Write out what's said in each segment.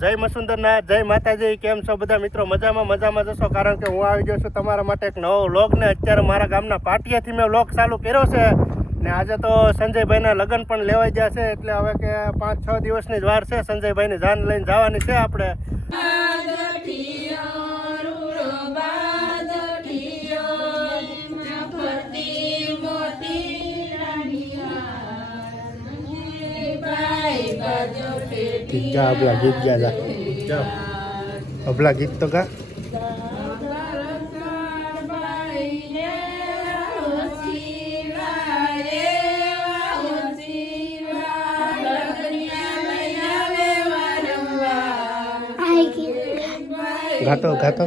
જય મસુંદરનાથ, જય માતાજી, કેમ છો બધા મિત્રો? મજામાં મજામાં જશો? કારણ કે હું આવી ગયો છું તમારા માટે એક નવો વ્લોગ ને અત્યારે મારા ગામના પાટિયાથી મેં વ્લોગ ચાલુ કર્યો છે. ને આજે તો સંજયભાઈના લગ્ન પણ લેવાઈ ગયા છે, એટલે હવે કે પાંચ, છ દિવસની જ વાર છે, સંજયભાઈની જાન લઈને જવાની છે આપણે. ગીત ગા અબલા ગીત ગયા જા. અબલા ગીત તો ગા ગાતો ગાતો?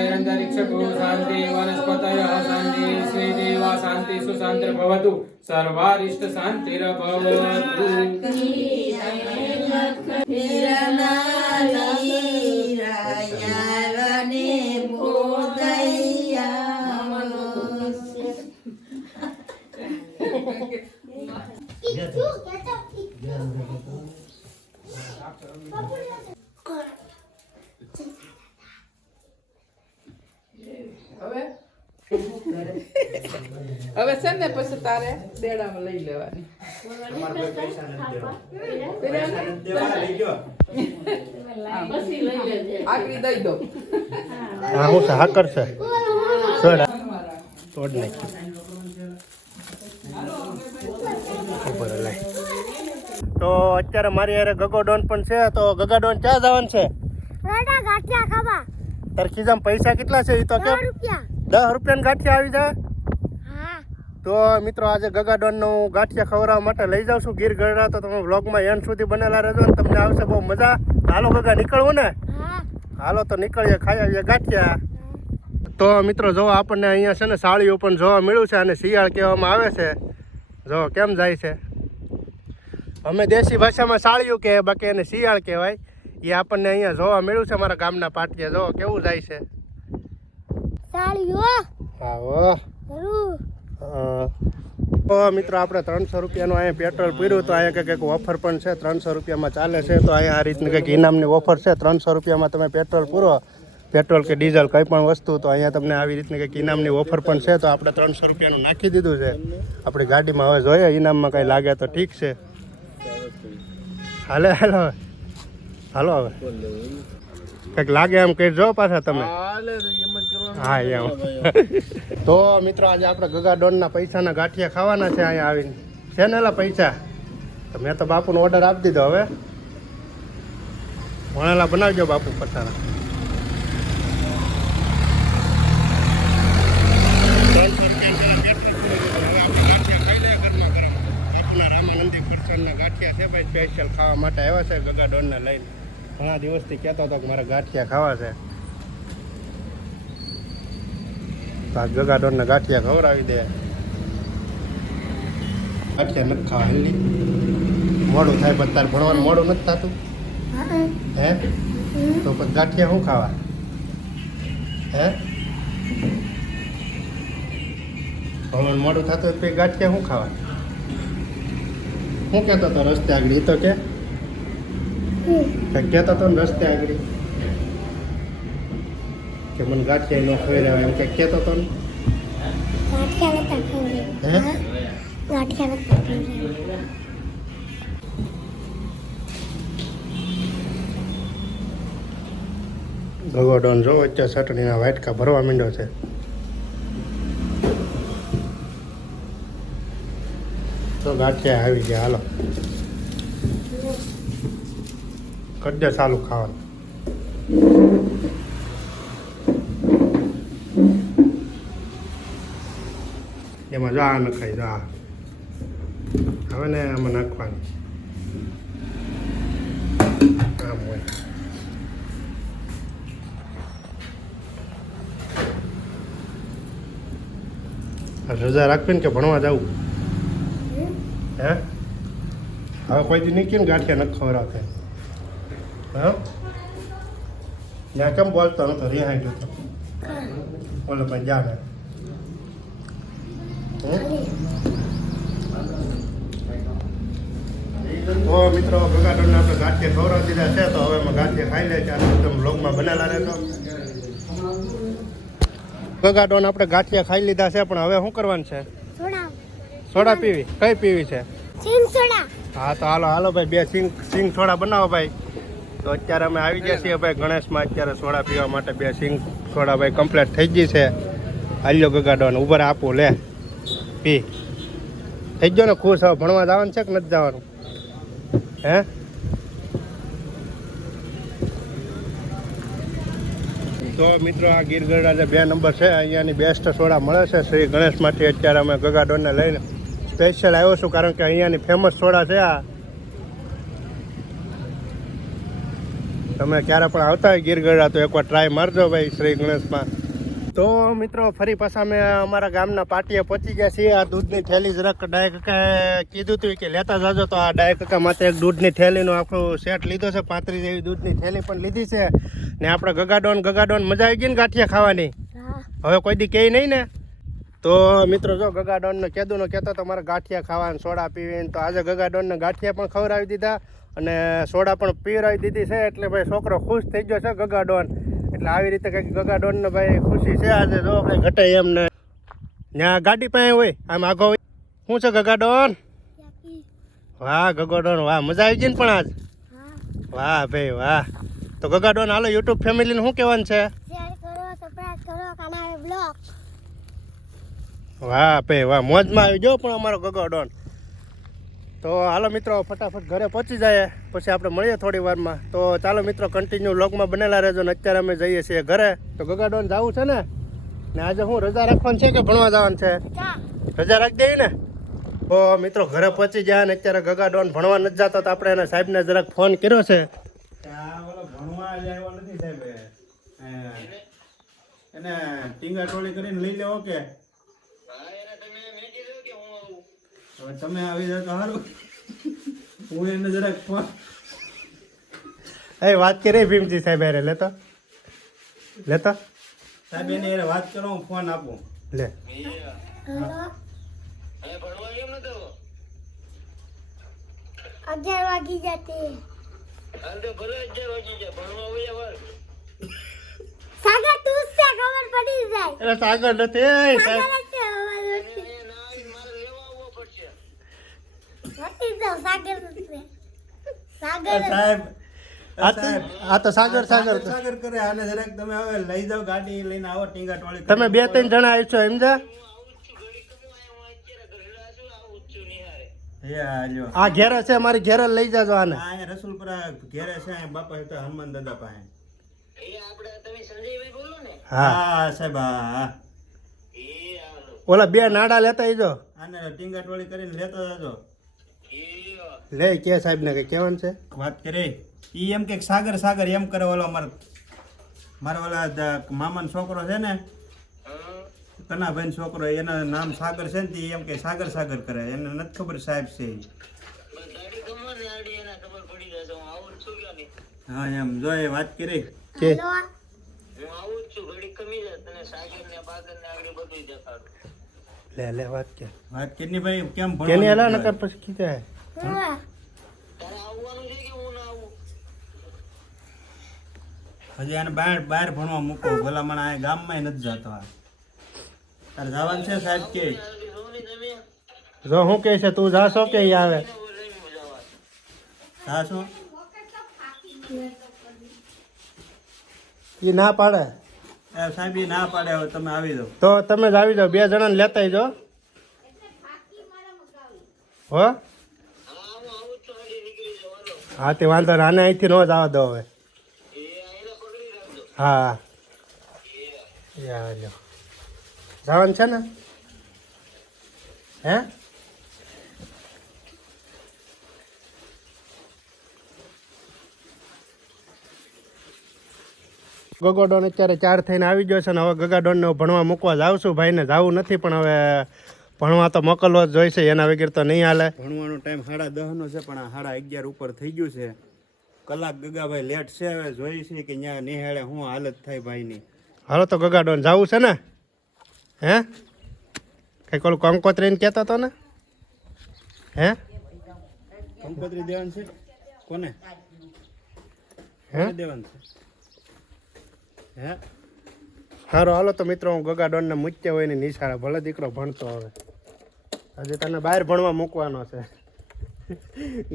શાંતિ વનસ્પતય શાંતિ શ્રીદેવા શાંતિ સુશાંતિ ભવતુ સર્વારિષ્ટ શાંતિરભવતુ હવે હવે છે ને પછી તારે દેડામાં લઈ લેવાની. આકરી દઈ દો હા હું સહા કરશે છે. સોડા. તોડ નાખી. તો અત્યારે મારી યારે ગગોડોન પણ છે તો ગગાડોન ક્યાં જવાનું છે? રાડા ગાંઠિયા ખાવા. તાર ખિસ્સામાં પૈસા કેટલા છે એ તો કે દસ રૂપિયા ગાંઠિયા આવી જાય? તો મિત્રો આજે ગગાડોનનું ગાંઠિયા ખવડાવવા માટે લઈ જાઉં છું ગીર ગઢડા. તો તમે વ્લોગમાં એન્ડ સુધી બનેલા રહેજો ને તમને આવશે બહુ મજા. હાલો ગગા નીકળવું ને? હાલો તો નીકળીએ ખાઈ આવીએ ગાંઠિયા. તો મિત્રો જો આપણને અહીંયા છે ને સાળીઓ પણ જોવા મળ્યું છે અને શિયાળ કહેવામાં આવે છે. જો કેમ જાય છે? અમે દેશી ભાષામાં સાળિયું કહે બાકી એને શિયાળ કહેવાય. એ આપણને અહીંયા જોવા મળ્યું છે અમારા ગામના પાટિયા. જો કેવું જાય છે? સાળીઓ હા મિત્રો આપણે ત્રણસો રૂપિયાનું અહીંયા પેટ્રોલ પીર્યું, તો અહીંયા કંઈક ઓફર પણ છે, ત્રણસો રૂપિયામાં ચાલે છે, તો અહીંયા આ રીતની કંઈક ઇનામની ઓફર છે, ત્રણસો રૂપિયામાં તમે પેટ્રોલ પૂરો. પેટ્રોલ કે ડીઝલ કંઈ પણ વસ્તુ, તો અહીંયા તમને આવી રીતની કંઈક ઇનામની ઓફર પણ છે, તો આપણે ત્રણસો રૂપિયાનું નાખી દીધું છે. આપણી ગાડીમાં હવે જોઈએ, ઇનામમાં કંઈ લાગે તો ઠીક છે. હાલે, હાલો હાલો હવે. કંઈક લાગે એમ કહી જો પાછા તમે. હા એમ. તો મિત્રો આજે આપણે ગગા ડોનના પૈસાના ગાંઠિયા ખાવાના છે અહીંયા આવીને. છે ને પૈસા? તો મેં તો બાપુનો ઓર્ડર આપી દીધો હવે. વણેલા બનાવજો બાપુ પથારા ગાંઠિયા છે ભાઈ સ્પેશિયલ ખાવા માટે આવ્યા છે ગગા ડોનને લઈને. ઘણા દિવસથી કહેતો હતો કે મારે ગાંઠિયા ખાવા છે. તો આ ગગાડોનને ગાંઠિયા ખવડાવી દે. ગાંઠિયા નથી ખાવા હેલ્દી મોડું થાય પણ તારે ભણવાનું મોડું નથી થતું? હે તો પછી ગાંઠિયા શું ખાવા? હે? ભણવાનું મોડું થતું પછી ગાંઠિયા શું ખાવા? શું કહેતો હતો રસ્તે આગળ એ તો કે? કહેતો હતો ને રસ્તે આગળ. કે મને ગાંઠિયા નો ખવડાવે એમ કંઈક કહેતો હતો ગગો ડોન જો વચ્ચે ચટણીના વાટકા ભરવા માંડ્યો છે. તો ગાઠિયા આવી ગયા હાલો. કડ્યા ચાલુ ખાવાનું. એમાં નખાઈ જા હવે ને આમાં નાખવાની. આમ હોય. રજા રાખવી ને કે ભણવા જવું? હે? હવે કોઈ દી નહીં કેમ ગાંઠિયા નથી ખબર આપે હા? ત્યાં કેમ બોલતો નતો? રિહાઈ ગયો હતો બોલો પણ જા ને હમ? તો મિત્રો ગગાડોને આપણે ગાંઠિયા ખવડાવી દીધા છે તો હવે અમે ગાંઠિયા ખાઈ લે ત્યારે એકદમ બ્લોગમાં બનેલા રહેતો ગગાડોને આપણે ગાંઠિયા ખાઈ લીધા છે પણ હવે શું કરવાનું છે? સોડા. પીવી? કઈ પીવી છે? હા તો હાલો હાલો ભાઈ બે સિંગ સિંગ સોડા બનાવો ભાઈ. તો અત્યારે અમે આવી ગયા છીએ ભાઈ ગણેશમાં અત્યારે સોડા પીવા માટે બે સિંગ સોડા ભાઈ કમ્પ્લીટ થઈ ગઈ છે. હાલ્યો ગગાડોને ઉભર આપું લે. પી. થઈ ગયો ને ખુશ, હવે ભણવા જવાનું છે કે નથી જવાનું? હે? તો મિત્રો આ ગીરગઢડા જે બે નંબર છે. અહીંયાની બેસ્ટ સોડા મળે છે. શ્રી ગણેશમાંથી અત્યારે અમે ગગાડોને લઈને સ્પેશિયલ આવ્યો છું કારણ કે અહીંયાની ફેમસ સોડા છે આ. તમે ક્યારે પણ આવતા હોય ગીરગઢા તો એકવાર ટ્રાય મારજો ભાઈ શ્રી ગણેશમાં. તો મિત્રો ફરી પાછા અમે અમારા ગામના પાટીએ પહોંચી ગયા છીએ. આ દૂધની થેલી જરાક ડાય કાકાએ કીધું હતું કે લેતા જાજો. તો આ ડાય કાકા માટે એક દૂધની થેલીનો આખું સેટ લીધો છે. પાંત્રીસ જેવી દૂધની થેલી પણ લીધી છે. ને આપણે ગગાડોન ગગાડોન મજા આવી ગઈ ને ગાંઠિયા ખાવાની? હવે કોઈ દી કહે નહીં ને? તો મિત્રો જો ગગાડોનને કેદુનો કહેતો તમારે ગાંઠિયા ખાવા સોડા પીવીને તો આજે ગગાડોનને ગાંઠિયા પણ ખવડાવી દીધા અને સોડા પણ પીવડાવી દીધી છે. એટલે ભાઈ છોકરો ખુશ થઈ ગયો છે ગગાડોન. એટલે આવી રીતે કંઈક ગગાડોનને ભાઈ ખુશી છે આજે જો આપણે ઘટે એમ ને. ત્યાં ગાડી પાસે હોય આમ આગો હોય. શું છે ગગા ડોન વાહ ગગાડોન વાહ મજા આવી ગઈ ને પણ આજ? વાહ ભાઈ વાહ. તો ગગા ડોન હાલો યુટ્યુબ ફેમિલીને શું કહેવાનું છે? વાહ ભાઈ વાહ મોજમાં આવી ગયો પણ અમારો ગગો ડોન તો હાલો મિત્રો, ફટાફટ ઘરે પહોંચી જાય પછી આપણે મળીએ થોડી વારમાં. તો ચાલો મિત્રો કન્ટિન્યુ લોગમાં બનેલા રહેજો ને અત્યારે અમે જઈએ છીએ ઘરે. તો ગગાડોન જવું છે ને? ને આજે હું રજા રાખવાની છે કે ભણવા જવાનું છે? રજા રાખી દઈએ ને? તો મિત્રો, ઘરે પહોંચી ગયા ને અત્યારે ગગાડોન ભણવા નથી જતો તો આપણે એના સાહેબને જરાક ફોન કર્યો છે. એને ટીંગા ટોળી કરીને લઈ લેવો કે? હવે તમે આવી જાવ તો સારું હું એને જરાક ફોન એ વાત કરી ભીમજી સાહેબ અરે લેતો. લેતો. સાહેબ એને એને વાત કરો હું ફોન આપું. લે. અગિયાર વાગી જતી. સાગર તું ખબર પડી જાય. સાગર નથી સાહેબ આ તો આ તો સાગર સાગર કરે આને જરાક તમે હવે લઈ જાવ ગાડી લઈને આવો ટીંગા ટોળી તમે બે ત્રણ જણા આવી છો? સમજા આ ઘેરે છે મારી ઘેરે લઈ જાજો આને. આ રસુલપુરા ઘેરે છે અહીંયા બાપા તો હનુમાન દાદા પાસે. હા. હા સાહેબ હા ઓલા બે નાડા લેતા આવજો આને ટીંગા ટોળી કરીને લેતા જાજો. લે કે સાહેબ ને કઈ કહેવાનું છે? વાત કરે. ઈ એમ કે સાગર સાગર એમ કરે ઓલો અમાર મારા ઓલા મામાનો છોકરો છે ને કનાભાઈ છોકરો એના નામ સાગર છે ને તે એમ કે સાગર સાગર કરે. એને નથી ખબર સાહેબ છે. હા એમ. જો એ વાત કરી. કે? હલો. લે લે વાત કે. વાત કેની ભાઈ કેમ કેની ભણવાનું હલા નથી નકર પછી કહે હા. હજી આને બહાર બહાર ભણવા મૂકો. ભલામણ આ ગામમાં નથી જતો આ. તારે જવાનું છે સાહેબ કે? જો હું કહે છે તું જાશો કે ઈ આવે? જાશો? એ ના પાડે. સાહેબ ના પાડે તમે આવી જાઓ. તો તમે જ આવી જાઓ, બે જણાને લેતા જો હો? હા, તે વાંધો નહીં. આને અહીંથી ન જ આવવા દો હવે. હા. જવાનું છે ને? હે? ગગોડોન અત્યારે ચાર થઈને આવી ગયો છે ને હવે ગગાડોનને ભણવા મૂકવા જાઉં છું. ભાઈને જવું નથી પણ હવે ભણવા તો મોકલવો જ જોઈશે એના વગર તો નહીં હાલે. ભણવાનો ટાઈમ સાડા દહનો છે પણ આ સાડા અગિયાર ઉપર થઈ ગયું છે. કલાક ગગાભાઈ લેટ છે હવે જોઈ છે કે ત્યાં નિહાળે શું હાલત થાય ભાઈની. હાલો તો ગગાડોન જવું છે ને? હે? કંઈક ઓલું કંકોત્રીને કહેતો હતો ને? હે? કંકોત્રી દેવાનું છે? કોને? હે? દેવાનું છે? હે? સારું હાલો તો મિત્રો, હું ગગાડોનને મૂચ્યા હોય ને નિશાળે. ભલે દીકરો ભણતો હવે. હજી તને બહાર ભણવા મૂકવાનો છે.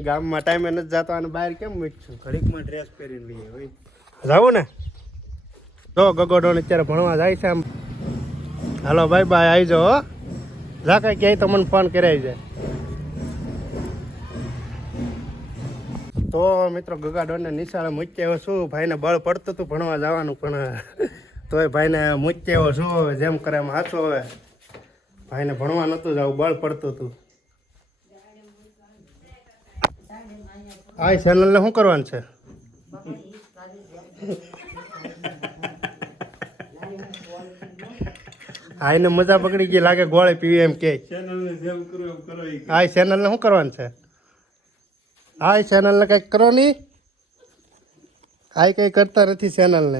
ગામમાં ટાઈમે નથી જતો અને બહાર કેમ મૂકશું? ઘડીકમાં ડ્રેસ પહેરીને લઈએ, હોય. જાવું ને? જો, ગગોડોન અત્યારે ભણવા જાય છે આમ. હાલો ભાઈ ભાઈ આવી જાઓ. જા કાંઈ, ક્યાંય તો મને ફોન કરાવી જાય તો મિત્રો ગગાડોને નિશાળે આવ્યો છું. ભાઈને બળ પડતું હતું ભણવા જવાનું પણ તોય ભાઈને આવ્યો છું. જેમ કરે એમ હાચો હવે. ભાઈને ભણવા નહોતું જવું બળ પડતું હતું. આ ચેનલને શું કરવાનું છે? આ એને મજા પકડી ગઈ લાગે ગોળે પીવી એમ કે. આ ચેનલને શું કરવાનું છે? આ ચેનલને કંઈક કરો નહીં આ કંઈ કરતા નથી ચેનલને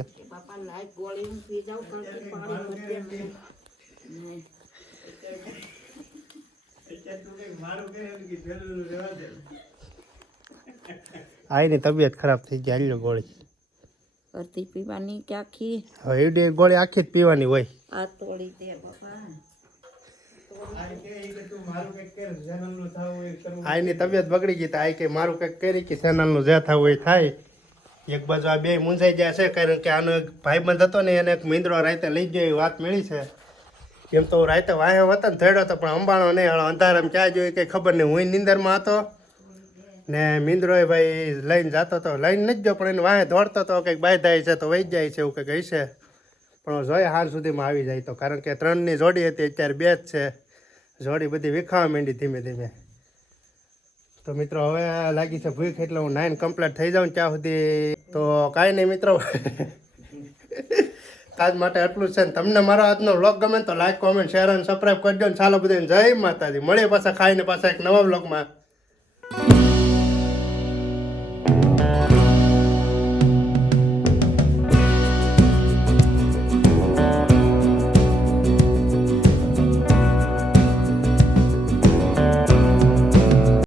આ તબિયત ખરાબ થઈ ગઈ હાલ્યો ગોળી. અડધી પીવાની કે આખી? હવે ગોળી આખી જ પીવાની હોય. આ તોડી દે બાપા. આ એની તબિયત બગડી ગઈ તો આ કે મારું કંઈક કરી કે ચેનલનું જે થવું એ થાય. એક બાજુ આ બે મૂંઝાઈ ગયા છે, કારણ કે આનો એક ભાઈબંધ હતો ને એને એક મીંદડો રાતે લઈ ગયો, એવી વાત મળી છે. એમ તો રાતે વાહે હતો ને થયેલો હતો, પણ અંબાણો નહીં હાલો અંધારામાં ક્યાં જોયું કંઈ ખબર નહીં. હું નિંદરમાં હતો ને મિંદ્રોએ ભાઈ લઈને જતો હતો. લઈને નથી ગયો, પણ એને વાહે દોડતો હતો, કંઈક બાય થાય છે તો વહી જાય છે, એવું કંઈક હશે. પણ જોઈએ હાલ સુધીમાં આવી જાય તો, કારણ કે ત્રણની જોડી હતી, અત્યારે બે જ છે. જોડી બધી વિખાવા માંડી ધીમે ધીમે. તો મિત્રો, હવે લાગી છે ભૂખ એટલે હું નાઇન કમ્પ્લીટ થઈ જાઉં ત્યાં સુધી. તો કાંઈ નહીં મિત્રો. આજ માટે એટલું છે ને. તમને મારો આજનો વ્લોગ ગમે તો લાઈક કોમેન્ટ શેર અને સબસ્ક્રાઈબ કરજો ને. ચાલો બધાને જય માતાજી. મળીએ પાછા ખાઈને પાછા એક નવા વ્લોગમાં